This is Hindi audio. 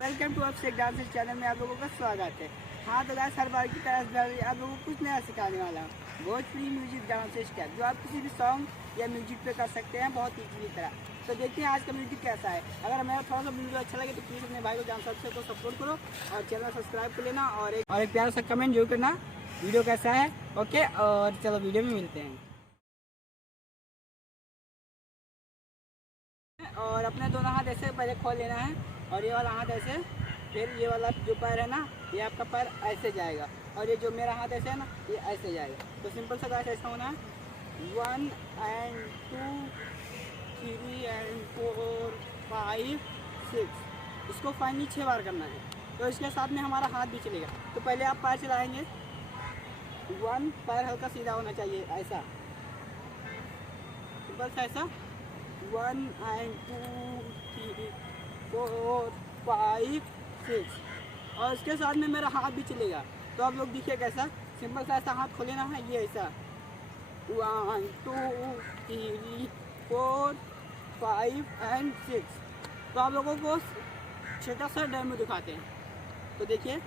Welcome to Abhishek dance channel में आप लोगों का स्वागत है। हाँ तो गाइस, हर बार की तरह आप लोगों को कुछ नया सिखाने वाला हूँ। भोजपुरी म्यूजिक डांस स्टेप जो आप किसी भी सॉन्ग या म्यूजिक पे कर सकते हैं बहुत ईजी तरह। तो देखते हैं आज का म्यूजिक कैसा है। अगर हमारा थोड़ा सा वीडियो अच्छा लगे तो प्लीज़ अपने भाई को डांस सबसे को सपोर्ट करो और चैनल सब्सक्राइब कर लेना और एक प्यारा सा कमेंट जरूर करना वीडियो कैसा है। ओके, और चलो वीडियो में मिलते हैं। और अपने दोनों हाथ ऐसे पहले खोल लेना है और ये वाला हाथ ऐसे, फिर ये वाला जो पैर है ना, ये आपका पैर ऐसे जाएगा और ये जो मेरा हाथ ऐसे है ना, ये ऐसे जाएगा। तो सिंपल सा गाइस ऐसा होना है 1 and 2 3 and 4 5 6। इसको फाइनली 6 बार करना है। तो इसके साथ में हमारा हाथ भी चलेगा। तो पहले आप पैर चलाएंगे, 1 पैर हल्का सीधा होना चाहिए ऐसा, सिंपल सा ऐसा 1 and 2 3 4 5 6। और इसके साथ में मेरा हाथ भी चलेगा। तो आप लोग देखिए कैसा, सिंपल सा ऐसा हाथ खोलेना है, ये ऐसा 1 2 3 4 5 and 6। तो आप लोगों को छोटा सा डेमो दिखाते हैं। तो देखिए